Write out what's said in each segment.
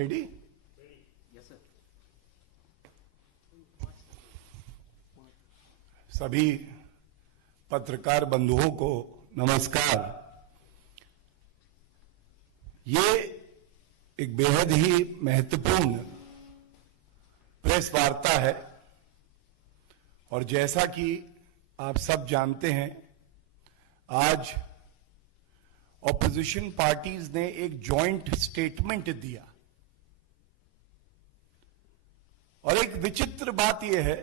Ready? सभी पत्रकार बंधुओं को नमस्कार। ये एक बेहद ही महत्वपूर्ण प्रेस वार्ता है और जैसा कि आप सब जानते हैं, आज ऑपोजिशन पार्टीज ने एक जॉइंट स्टेटमेंट दिया और एक विचित्र बात यह है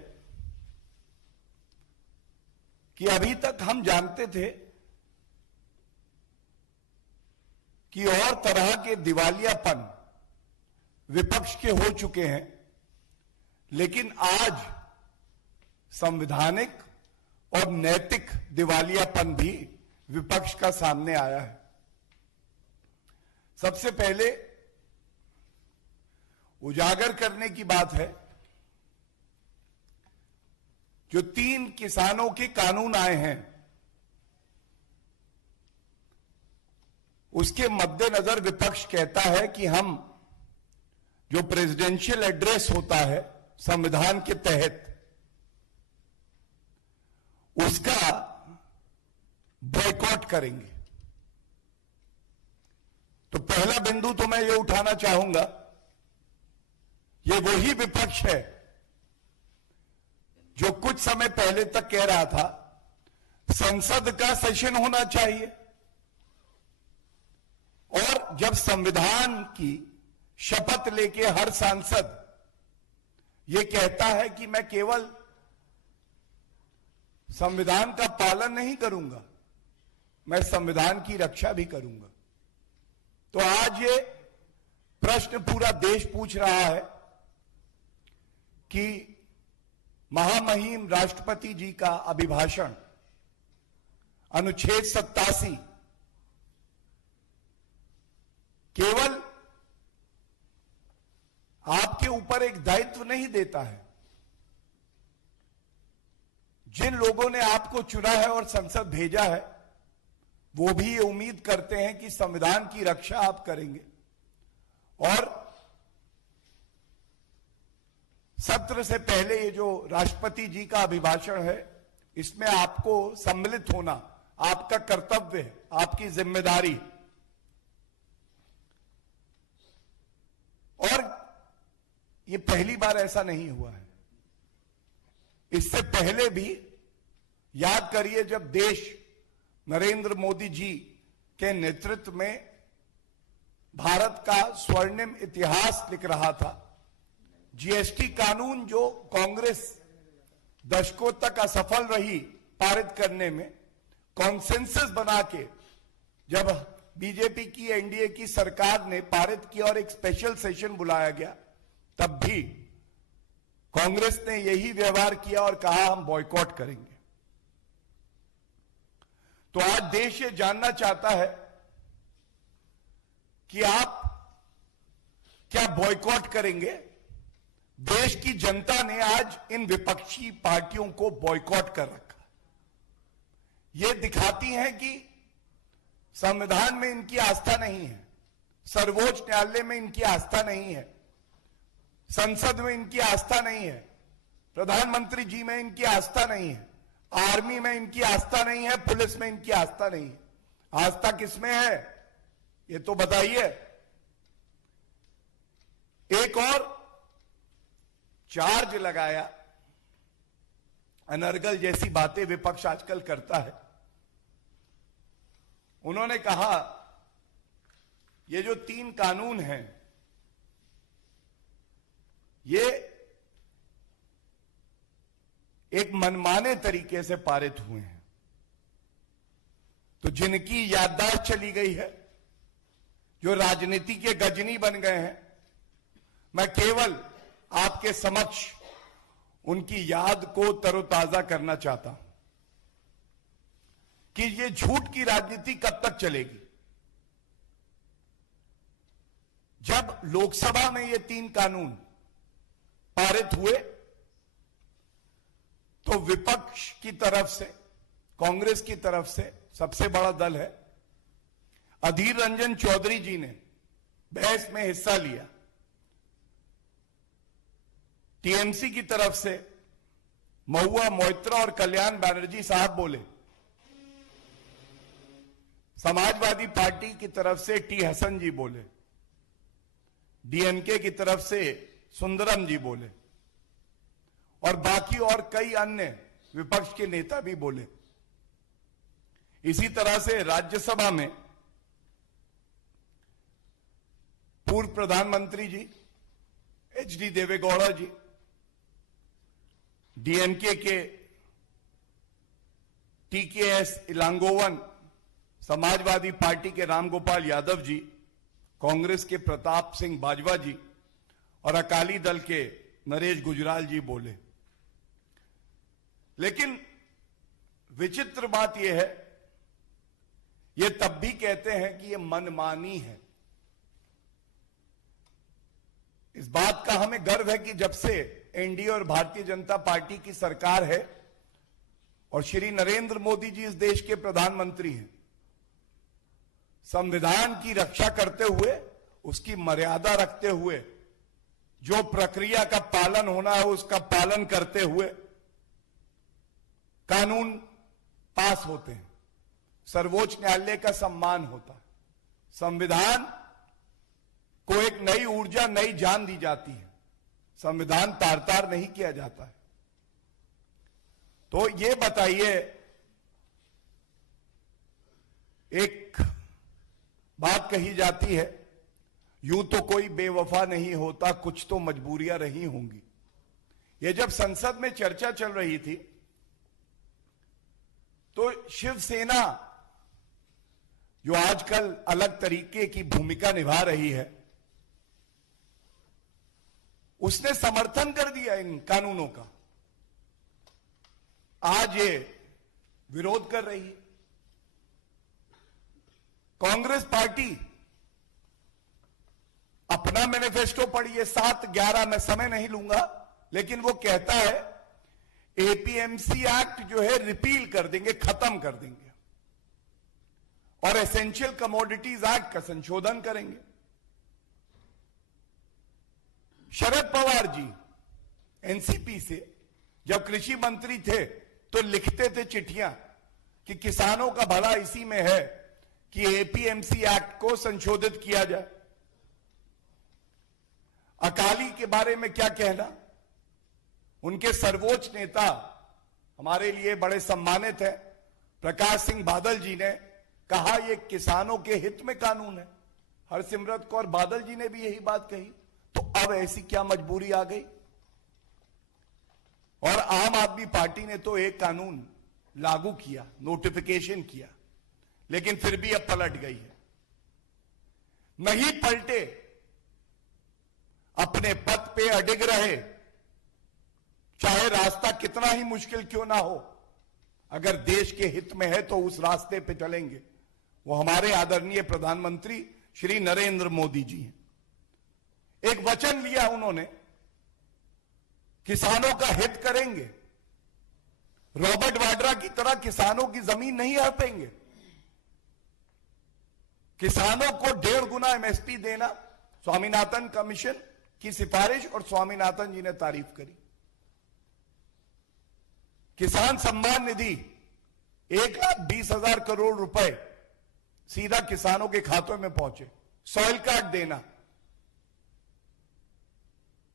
कि अभी तक हम जानते थे कि और तरह के दिवालियापन विपक्ष के हो चुके हैं, लेकिन आज संवैधानिक और नैतिक दिवालियापन भी विपक्ष का सामने आया है। सबसे पहले उजागर करने की बात है, जो 3 किसानों के कानून आए हैं, उसके मद्देनजर विपक्ष कहता है कि हम जो प्रेसिडेंशियल एड्रेस होता है संविधान के तहत, उसका बॉयकॉट करेंगे। तो पहला बिंदु तो मैं ये उठाना चाहूंगा, ये वही विपक्ष है जो कुछ समय पहले तक कह रहा था संसद का सेशन होना चाहिए, और जब संविधान की शपथ लेके हर सांसद ये कहता है कि मैं केवल संविधान का पालन नहीं करूंगा, मैं संविधान की रक्षा भी करूंगा। तो आज ये प्रश्न पूरा देश पूछ रहा है कि महामहिम राष्ट्रपति जी का अभिभाषण अनुच्छेद 87 केवल आपके ऊपर एक दायित्व नहीं देता है। जिन लोगों ने आपको चुना है और संसद भेजा है, वो भी ये उम्मीद करते हैं कि संविधान की रक्षा आप करेंगे और सत्र से पहले ये जो राष्ट्रपति जी का अभिभाषण है, इसमें आपको सम्मिलित होना आपका कर्तव्य है, आपकी जिम्मेदारी। और ये पहली बार ऐसा नहीं हुआ है। इससे पहले भी याद करिए, जब देश नरेंद्र मोदी जी के नेतृत्व में भारत का स्वर्णिम इतिहास लिख रहा था, जीएसटी कानून जो कांग्रेस दशकों तक असफल रही पारित करने में, कॉन्सेंसस बना के जब बीजेपी की एनडीए की सरकार ने पारित किया और एक स्पेशल सेशन बुलाया गया, तब भी कांग्रेस ने यही व्यवहार किया और कहा हम बॉयकॉट करेंगे। तो आज देश ये जानना चाहता है कि आप क्या बॉयकॉट करेंगे। देश की जनता ने आज इन विपक्षी पार्टियों को बॉयकॉट कर रखा। ये दिखाती हैं कि संविधान में इनकी आस्था नहीं है, सर्वोच्च न्यायालय में इनकी आस्था नहीं है, संसद में इनकी आस्था नहीं है, प्रधानमंत्री जी में इनकी आस्था नहीं है, आर्मी में इनकी आस्था नहीं है, पुलिस में इनकी आस्था नहीं है। आस्था किसमें है ये तो बताइए। एक और चार्ज लगाया, अनर्गल जैसी बातें विपक्ष आजकल करता है। उन्होंने कहा ये जो 3 कानून हैं, ये एक मनमाने तरीके से पारित हुए हैं। तो जिनकी याददाश्त चली गई है, जो राजनीति के गजनी बन गए हैं, मैं केवल आपके समक्ष उनकी याद को तरोताजा करना चाहता हूं कि ये झूठ की राजनीति कब तक चलेगी। जब लोकसभा में ये 3 कानून पारित हुए तो विपक्ष की तरफ से, कांग्रेस की तरफ से, सबसे बड़ा दल है, अधीर रंजन चौधरी जी ने बहस में हिस्सा लिया टीएमसी की तरफ से महुआ मोइत्रा और कल्याण बनर्जी साहब बोले। समाजवादी पार्टी की तरफ से टी हसन जी बोले। डीएमके की तरफ से सुंदरम जी बोले और बाकी और कई अन्य विपक्ष के नेता भी बोले। इसी तरह से राज्यसभा में पूर्व प्रधानमंत्री जी एचडी देवेगौड़ा जी, डीएमके के टीकेएस इलांगोवन, समाजवादी पार्टी के रामगोपाल यादव जी, कांग्रेस के प्रताप सिंह बाजवा जी और अकाली दल के नरेश गुजराल जी बोले। लेकिन विचित्र बात यह है, ये तब भी कहते हैं कि ये मनमानी है। इस बात का हमें गर्व है कि जब से एनडीए और भारतीय जनता पार्टी की सरकार है और श्री नरेंद्र मोदी जी इस देश के प्रधानमंत्री हैं, संविधान की रक्षा करते हुए, उसकी मर्यादा रखते हुए, जो प्रक्रिया का पालन होना है उसका पालन करते हुए कानून पास होते हैं, सर्वोच्च न्यायालय का सम्मान होता है, संविधान को एक नई ऊर्जा, नई जान दी जाती है, संविधान तार तार नहीं किया जाता है। तो ये बताइए, एक बात कही जाती है, यूं तो कोई बेवफा नहीं होता, कुछ तो मजबूरियां रही होंगी। ये जब संसद में चर्चा चल रही थी तो शिवसेना, जो आजकल अलग तरीके की भूमिका निभा रही है, उसने समर्थन कर दिया इन कानूनों का। आज ये विरोध कर रही है। कांग्रेस पार्टी अपना मैनिफेस्टो पढ़िए, 7/11, मैं समय नहीं लूंगा, लेकिन वो कहता है एपीएमसी एक्ट जो है रिपील कर देंगे, खत्म कर देंगे और एसेंशियल कमोडिटीज एक्ट का संशोधन करेंगे। शरद पवार जी एनसीपी से जब कृषि मंत्री थे तो लिखते थे चिट्ठियां कि किसानों का भला इसी में है कि एपीएमसी एक्ट को संशोधित किया जाए। अकाली के बारे में क्या कहना, उनके सर्वोच्च नेता, हमारे लिए बड़े सम्मानित हैं, प्रकाश सिंह बादल जी ने कहा यह किसानों के हित में कानून है। हरसिमरत कौर बादल जी ने भी यही बात कही। तो अब ऐसी क्या मजबूरी आ गई? और आम आदमी पार्टी ने तो एक कानून लागू किया, नोटिफिकेशन किया, लेकिन फिर भी अब पलट गई है। नहीं पलटे, अपने पद पे अडिग रहे, चाहे रास्ता कितना ही मुश्किल क्यों ना हो। अगर देश के हित में है तो उस रास्ते पे चलेंगे। वो हमारे आदरणीय प्रधानमंत्री श्री नरेंद्र मोदी जी हैं। एक वचन लिया उन्होंने, किसानों का हित करेंगे, रॉबर्ट वाड्रा की तरह किसानों की जमीन नहीं हड़पेंगे, किसानों को 1.5 गुना एमएसपी देना, स्वामीनाथन कमीशन की सिफारिश, और स्वामीनाथन जी ने तारीफ करी। किसान सम्मान निधि 1,20,000 करोड़ रुपए सीधा किसानों के खातों में पहुंचे। सॉइल कार्ड देना,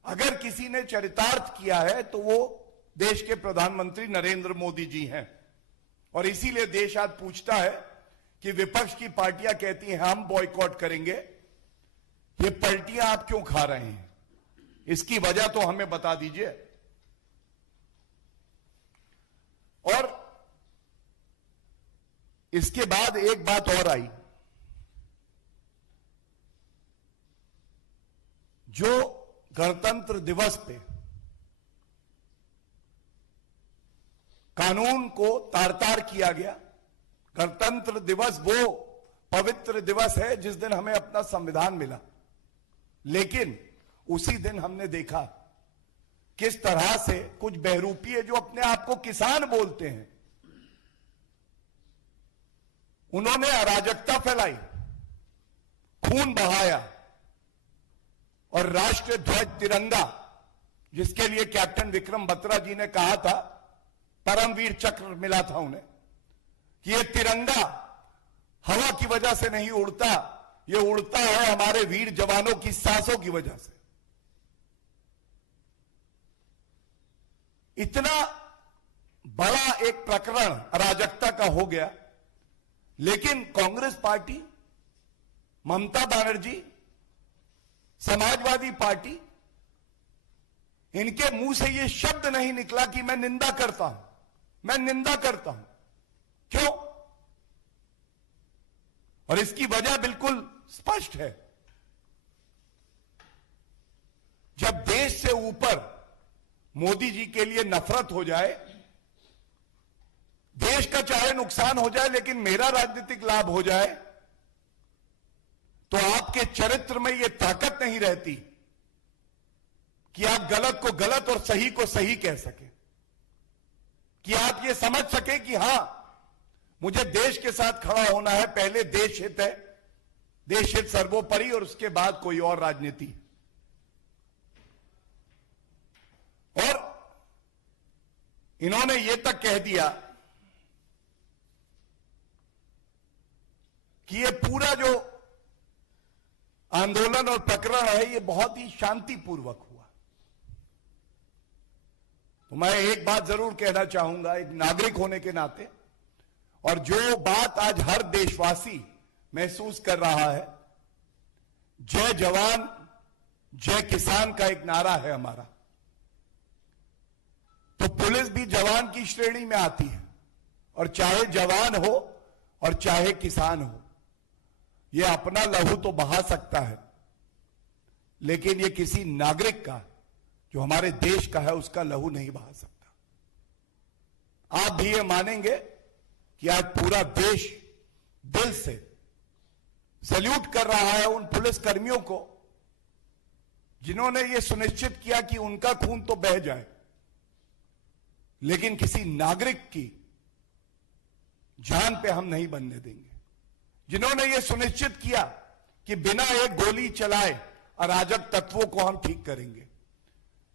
अगर किसी ने चरितार्थ किया है तो वो देश के प्रधानमंत्री नरेंद्र मोदी जी हैं। और इसीलिए देश आज पूछता है कि विपक्ष की पार्टियां कहती हैं हम बॉयकॉट करेंगे, ये पलटियां आप क्यों खा रहे हैं? इसकी वजह तो हमें बता दीजिए। और इसके बाद एक बात और आई, जो गणतंत्र दिवस पे कानून को तार-तार किया गया। गणतंत्र दिवस वो पवित्र दिवस है जिस दिन हमें अपना संविधान मिला, लेकिन उसी दिन हमने देखा किस तरह से कुछ बहरूपीय जो अपने आप को किसान बोलते हैं, उन्होंने अराजकता फैलाई, खून बहाया और राष्ट्र ध्वज तिरंगा जिसके लिए कैप्टन विक्रम बत्रा जी ने कहा था, परमवीर चक्र मिला था उन्हें, कि ये तिरंगा हवा की वजह से नहीं उड़ता, ये उड़ता है हमारे वीर जवानों की सांसों की वजह से। इतना बड़ा एक प्रकरण अराजकता का हो गया, लेकिन कांग्रेस पार्टी, ममता बनर्जी, समाजवादी पार्टी, इनके मुंह से यह शब्द नहीं निकला कि मैं निंदा करता हूं, मैं निंदा करता हूं। क्यों? और इसकी वजह बिल्कुल स्पष्ट है। जब देश से ऊपर मोदी जी के लिए नफरत हो जाए, देश का चाहे नुकसान हो जाए लेकिन मेरा राजनीतिक लाभ हो जाए, तो आपके चरित्र में यह ताकत नहीं रहती कि आप गलत को गलत और सही को सही कह सके, कि आप ये समझ सके कि हां, मुझे देश के साथ खड़ा होना है, पहले देश हित है, देश हित सर्वोपरि, और उसके बाद कोई और राजनीति। और इन्होंने ये तक कह दिया कि ये पूरा जो आंदोलन और प्रकरण है, ये बहुत ही शांतिपूर्वक हुआ। तो मैं एक बात जरूर कहना चाहूंगा, एक नागरिक होने के नाते, और जो बात आज हर देशवासी महसूस कर रहा है, जय जवान जय किसान का एक नारा है हमारा, तो पुलिस भी जवान की श्रेणी में आती है, और चाहे जवान हो और चाहे किसान हो, यह अपना लहू तो बहा सकता है, लेकिन यह किसी नागरिक का, जो हमारे देश का है, उसका लहू नहीं बहा सकता। आप भी ये मानेंगे कि आज पूरा देश दिल से सैल्यूट कर रहा है उन पुलिस कर्मियों को जिन्होंने ये सुनिश्चित किया कि उनका खून तो बह जाए, लेकिन किसी नागरिक की जान पे हम नहीं बनने देंगे, जिन्होंने ये सुनिश्चित किया कि बिना एक गोली चलाए अराजक तत्वों को हम ठीक करेंगे,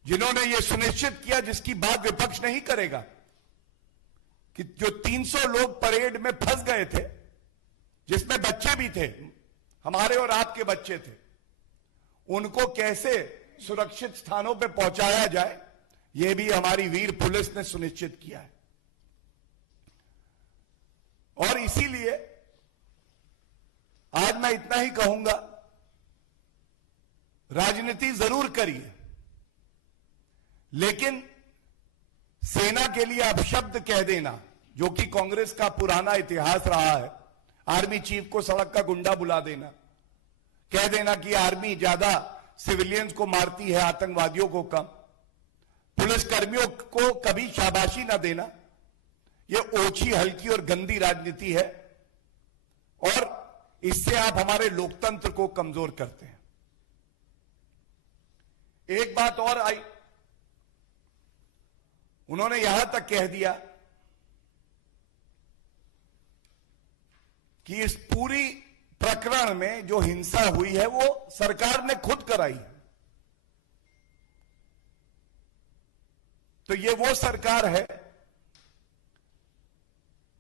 जिन्होंने ये सुनिश्चित किया, जिसकी बात विपक्ष नहीं करेगा, कि जो 300 लोग परेड में फंस गए थे, जिसमें बच्चे भी थे, हमारे और आपके बच्चे थे, उनको कैसे सुरक्षित स्थानों पर पहुंचाया जाए, यह भी हमारी वीर पुलिस ने सुनिश्चित किया है। और इसीलिए आज मैं इतना ही कहूंगा, राजनीति जरूर करिए, लेकिन सेना के लिए अपशब्द कह देना, जो कि कांग्रेस का पुराना इतिहास रहा है, आर्मी चीफ को सड़क का गुंडा बुला देना, कह देना कि आर्मी ज्यादा सिविलियंस को मारती है, आतंकवादियों को कम, पुलिस कर्मियों को कभी शाबाशी ना देना, यह ओछी, हल्की और गंदी राजनीति है, और इससे आप हमारे लोकतंत्र को कमजोर करते हैं। एक बात और आई, उन्होंने यहां तक कह दिया कि इस पूरी प्रकरण में जो हिंसा हुई है वो सरकार ने खुद कराई है। तो ये वो सरकार है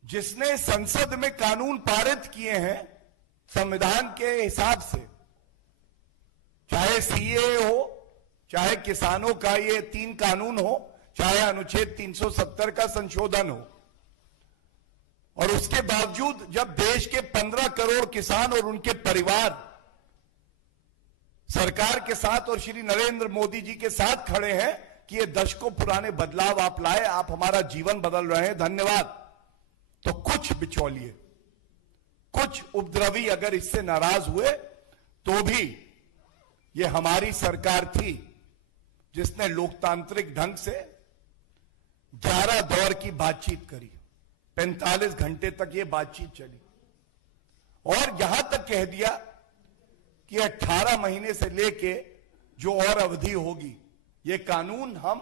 जिसने संसद में कानून पारित किए हैं संविधान के हिसाब से, चाहे सीए हो, चाहे किसानों का ये 3 कानून हो, चाहे अनुच्छेद 370 का संशोधन हो, और उसके बावजूद जब देश के 15 करोड़ किसान और उनके परिवार सरकार के साथ और श्री नरेंद्र मोदी जी के साथ खड़े हैं कि ये दशकों पुराने बदलाव आप लाए, आप हमारा जीवन बदल रहे हैं, धन्यवाद, तो कुछ बिचौलिए, कुछ उपद्रवी अगर इससे नाराज हुए, तो भी ये हमारी सरकार थी जिसने लोकतांत्रिक ढंग से 11 दौर की बातचीत करी, 45 घंटे तक ये बातचीत चली, और यहां तक कह दिया कि 18 महीने से लेके जो और अवधि होगी, ये कानून हम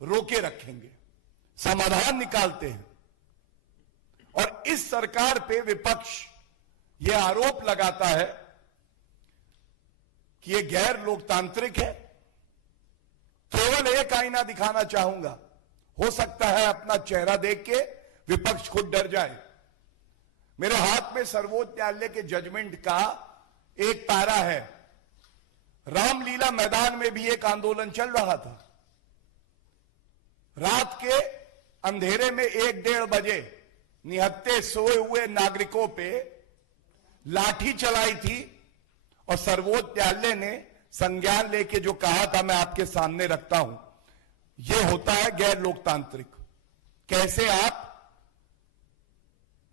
रोके रखेंगे, समाधान निकालते हैं। और इस सरकार पे विपक्ष ये आरोप लगाता है कि ये गैर लोकतांत्रिक है, केवल एक आईना दिखाना चाहूंगा, हो सकता है अपना चेहरा देख के विपक्ष खुद डर जाए। मेरे हाथ में सर्वोच्च न्यायालय के जजमेंट का एक पैरा है। रामलीला मैदान में भी एक आंदोलन चल रहा था। रात के अंधेरे में 1-1:30 बजे निहत्थे सोए हुए नागरिकों पे लाठी चलाई थी और सर्वोच्च न्यायालय ने संज्ञान लेके जो कहा था मैं आपके सामने रखता हूं। यह होता है गैर लोकतांत्रिक। कैसे आप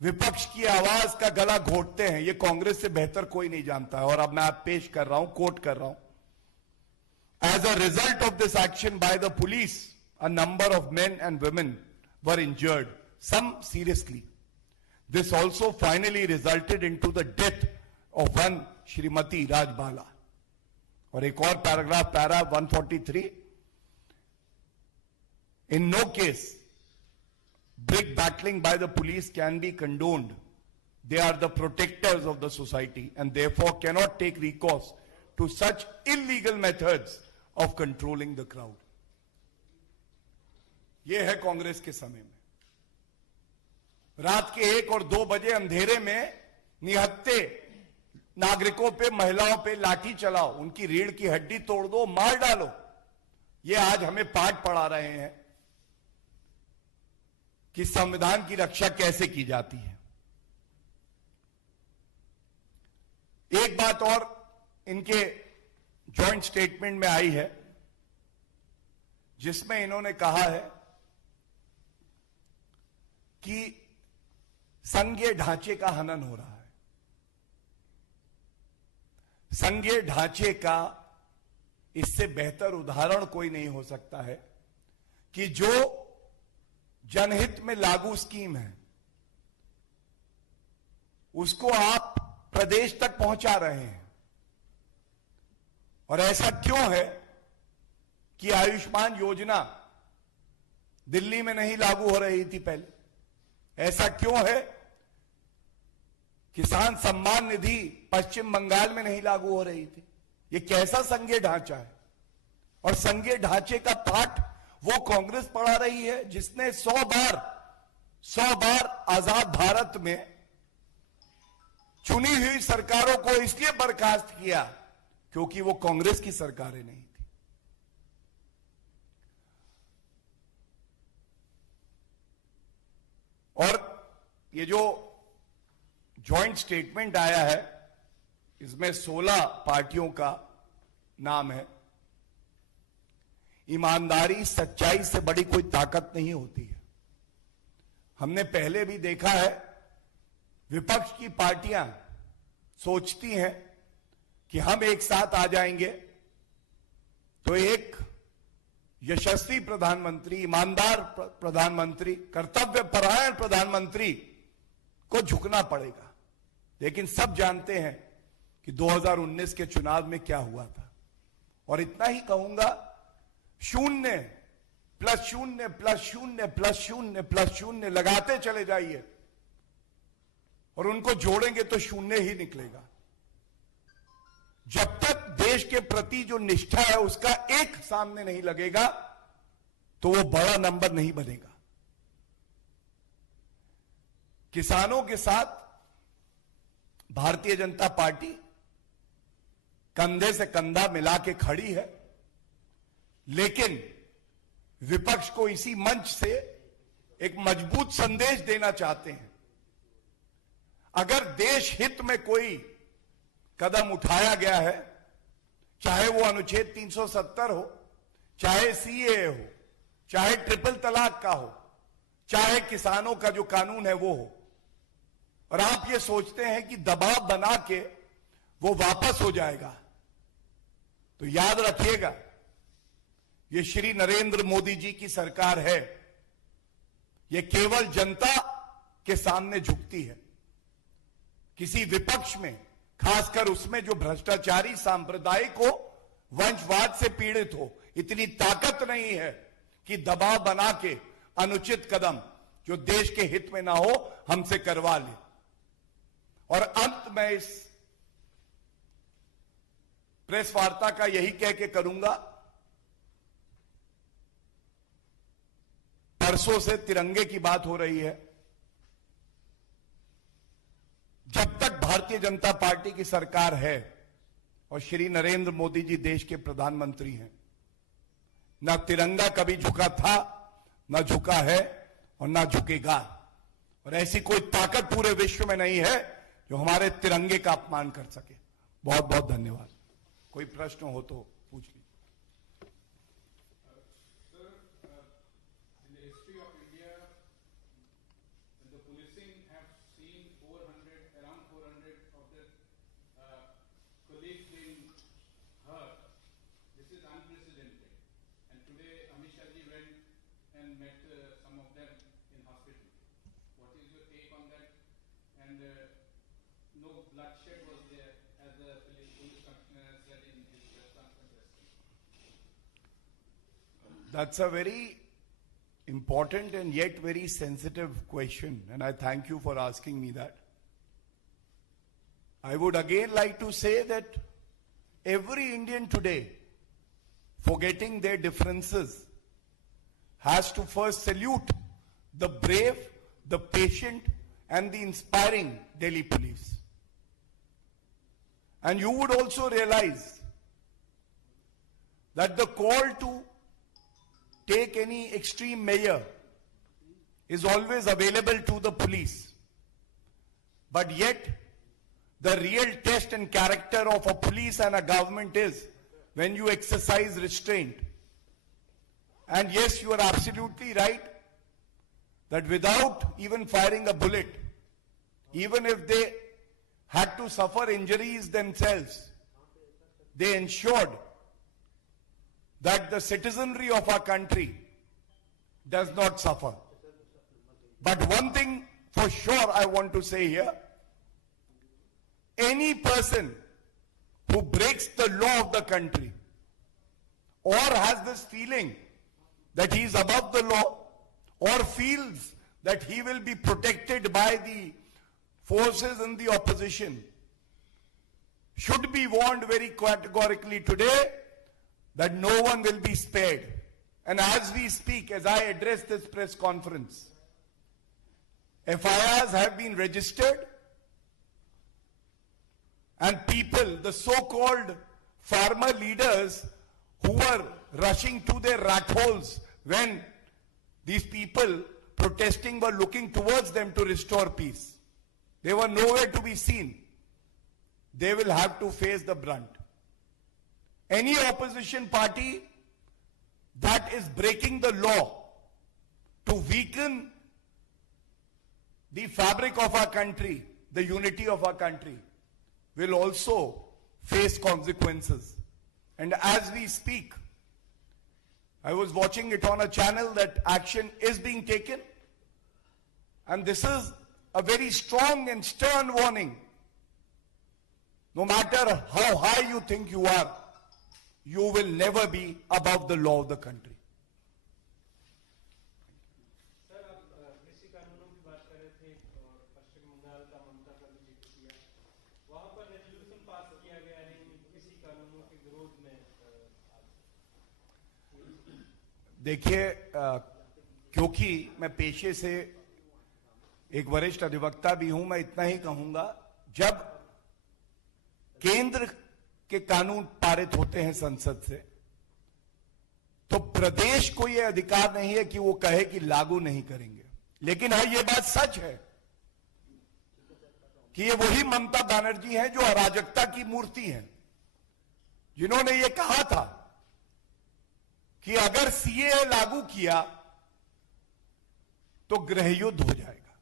विपक्ष की आवाज का गला घोटते हैं, यह कांग्रेस से बेहतर कोई नहीं जानता है। और अब मैं आप पेश कर रहा हूं, कोट कर रहा हूं। As a result of this action by the police, a number of men and women were injured, some seriously. This also finally resulted into the death of one Shrimati Rajbala. और एक और paragraph, para 143, in no case brick battling by the police can be condoned. They are the protectors of the society and therefore cannot take recourse to such illegal methods of controlling the crowd. यह है कांग्रेस के समय में। रात के 1 और 2 बजे अंधेरे में निहत्थे नागरिकों पे, महिलाओं पे लाठी चलाओ, उनकी रीढ़ की हड्डी तोड़ दो, मार डालो। यह आज हमें पाठ पढ़ा रहे हैं कि संविधान की रक्षा कैसे की जाती है। एक बात और इनके जॉइंट स्टेटमेंट में आई है जिसमें इन्होंने कहा है कि संघीय ढांचे का हनन हो रहा है। संघीय ढांचे का इससे बेहतर उदाहरण कोई नहीं हो सकता है कि जो जनहित में लागू स्कीम है उसको आप प्रदेश तक पहुंचा रहे हैं। और ऐसा क्यों है कि आयुष्मान योजना दिल्ली में नहीं लागू हो रही थी पहले? ऐसा क्यों है किसान सम्मान निधि पश्चिम बंगाल में नहीं लागू हो रही थी? यह कैसा संघीय ढांचा है? और संघीय ढांचे का पाठ वो कांग्रेस पढ़ा रही है जिसने 100 बार आजाद भारत में चुनी हुई सरकारों को इसलिए बर्खास्त किया क्योंकि वो कांग्रेस की सरकारें नहीं थी। और ये जो जॉइंट स्टेटमेंट आया है इसमें 16 पार्टियों का नाम है। ईमानदारी, सच्चाई से बड़ी कोई ताकत नहीं होती है। हमने पहले भी देखा है विपक्ष की पार्टियां सोचती हैं कि हम एक साथ आ जाएंगे तो एक यशस्वी प्रधानमंत्री, ईमानदार प्रधानमंत्री, कर्तव्यपरायण प्रधानमंत्री को झुकना पड़ेगा। लेकिन सब जानते हैं कि 2019 के चुनाव में क्या हुआ था। और इतना ही कहूंगा, 0 + 0 + 0 + 0 + 0 लगाते चले जाइए और उनको जोड़ेंगे तो 0 ही निकलेगा। जब तक देश के प्रति जो निष्ठा है उसका एक सामने नहीं लगेगा तो वो बड़ा नंबर नहीं बनेगा। किसानों के साथ भारतीय जनता पार्टी कंधे से कंधा मिला के खड़ी है, लेकिन विपक्ष को इसी मंच से एक मजबूत संदेश देना चाहते हैं। अगर देश हित में कोई कदम उठाया गया है, चाहे वो अनुच्छेद 370 हो, चाहे सीएए हो, चाहे ट्रिपल तलाक का हो, चाहे किसानों का जो कानून है वो हो, और आप ये सोचते हैं कि दबाव बना के वो वापस हो जाएगा, तो याद रखिएगा ये श्री नरेंद्र मोदी जी की सरकार है। ये केवल जनता के सामने झुकती है। किसी विपक्ष में, खासकर उसमें जो भ्रष्टाचारी, सांप्रदायिक हो, वंशवाद से पीड़ित हो, इतनी ताकत नहीं है कि दबाव बना के अनुचित कदम जो देश के हित में ना हो हमसे करवा ले। और अंत में इस प्रेस वार्ता का यही कह के करूंगा बरसों से तिरंगे की बात हो रही है। जब तक भारतीय जनता पार्टी की सरकार है और श्री नरेंद्र मोदी जी देश के प्रधानमंत्री हैं, ना तिरंगा कभी झुका था, ना झुका है और ना झुकेगा। और ऐसी कोई ताकत पूरे विश्व में नहीं है जो हमारे तिरंगे का अपमान कर सके। बहुत बहुत धन्यवाद। कोई प्रश्न हो तो पूछ लीजिए। No bloodshed was there, as the police commissioner said in his press conference. That's a very important and yet very sensitive question, and I thank you for asking me that. I would again like to say that every Indian today, forgetting their differences, has to first salute the brave, the patient, and the inspiring Delhi police. And you would also realize that the call to take any extreme measure is always available to the police. But yet, the real test and character of a police and a government is when you exercise restraint. And yes, you are absolutely right that without even firing a bullet, even if they had to suffer injuries themselves, they ensured that the citizenry of our country does not suffer. But one thing for sure I want to say here, any person who breaks the law of the country or has this feeling that he is above the law or feels that he will be protected by the forces in the opposition should be warned very categorically today that no one will be spared. And as we speak, as I address this press conference, FIRs have been registered and people, the so-called farmer leaders who were rushing to their rat holes when these people protesting were looking towards them to restore peace, they were nowhere to be seen. They will have to face the brunt. Any opposition party that is breaking the law to weaken the fabric of our country, the unity of our country, will also face consequences. And as we speak, I was watching it on a channel that action is being taken, and this is a very strong and stern warning. No matter how high you think you are, you will never be above the law of the country. Sir, आप कृषि कानूनों की बात कर रहे थे और पश्चिम बंगाल का ममता का भी जिक्र किया। वहां पर रेजोल्यूशन पास किया गया है कृषि कानूनों के विरोध में। देखिए, क्योंकि मैं पेशे से एक वरिष्ठ अधिवक्ता भी हूं, मैं इतना ही कहूंगा, जब केंद्र के कानून पारित होते हैं संसद से, तो प्रदेश को यह अधिकार नहीं है कि वो कहे कि लागू नहीं करेंगे। लेकिन हाँ, ये बात सच है कि ये वही ममता बनर्जी हैं जो अराजकता की मूर्ति हैं, जिन्होंने ये कहा था कि अगर सीएए लागू किया तो गृहयुद्ध हो जाएगा।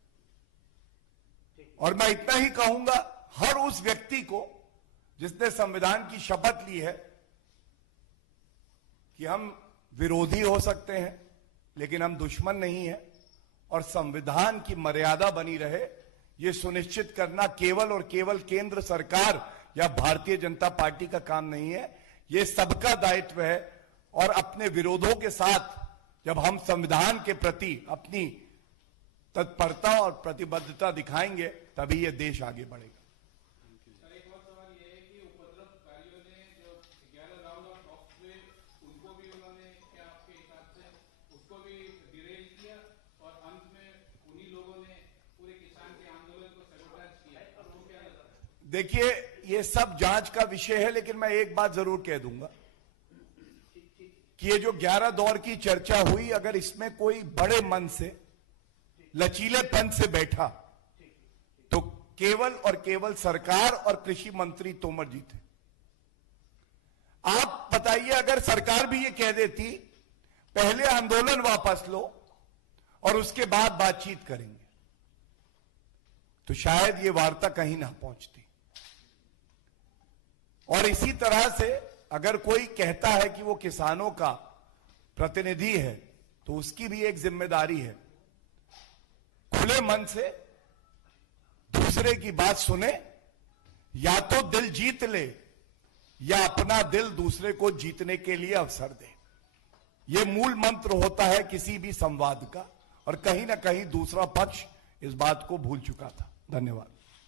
और मैं इतना ही कहूंगा, हर उस व्यक्ति को जिसने संविधान की शपथ ली है कि हम विरोधी हो सकते हैं लेकिन हम दुश्मन नहीं हैं, और संविधान की मर्यादा बनी रहे, यह सुनिश्चित करना केवल और केवल केंद्र सरकार या भारतीय जनता पार्टी का काम नहीं है, यह सबका दायित्व है। और अपने विरोधों के साथ जब हम संविधान के प्रति अपनी तत्परता और प्रतिबद्धता दिखाएंगे, तभी यह देश आगे बढ़ेगा। देखिए, ये सब जांच का विषय है, लेकिन मैं एक बात जरूर कह दूंगा कि ये जो 11 दौर की चर्चा हुई, अगर इसमें कोई बड़े मन से, लचीलेपन से बैठा तो केवल और केवल सरकार और कृषि मंत्री तोमर जी थे। आप बताइए, अगर सरकार भी ये कह देती पहले आंदोलन वापस लो और उसके बाद बातचीत करेंगे, तो शायद ये वार्ता कहीं ना पहुंचती। और इसी तरह से अगर कोई कहता है कि वो किसानों का प्रतिनिधि है, तो उसकी भी एक जिम्मेदारी है, खुले मन से दूसरे की बात सुने, या तो दिल जीत ले या अपना दिल दूसरे को जीतने के लिए अवसर दे। यह मूल मंत्र होता है किसी भी संवाद का, और कहीं ना कहीं दूसरा पक्ष इस बात को भूल चुका था। धन्यवाद।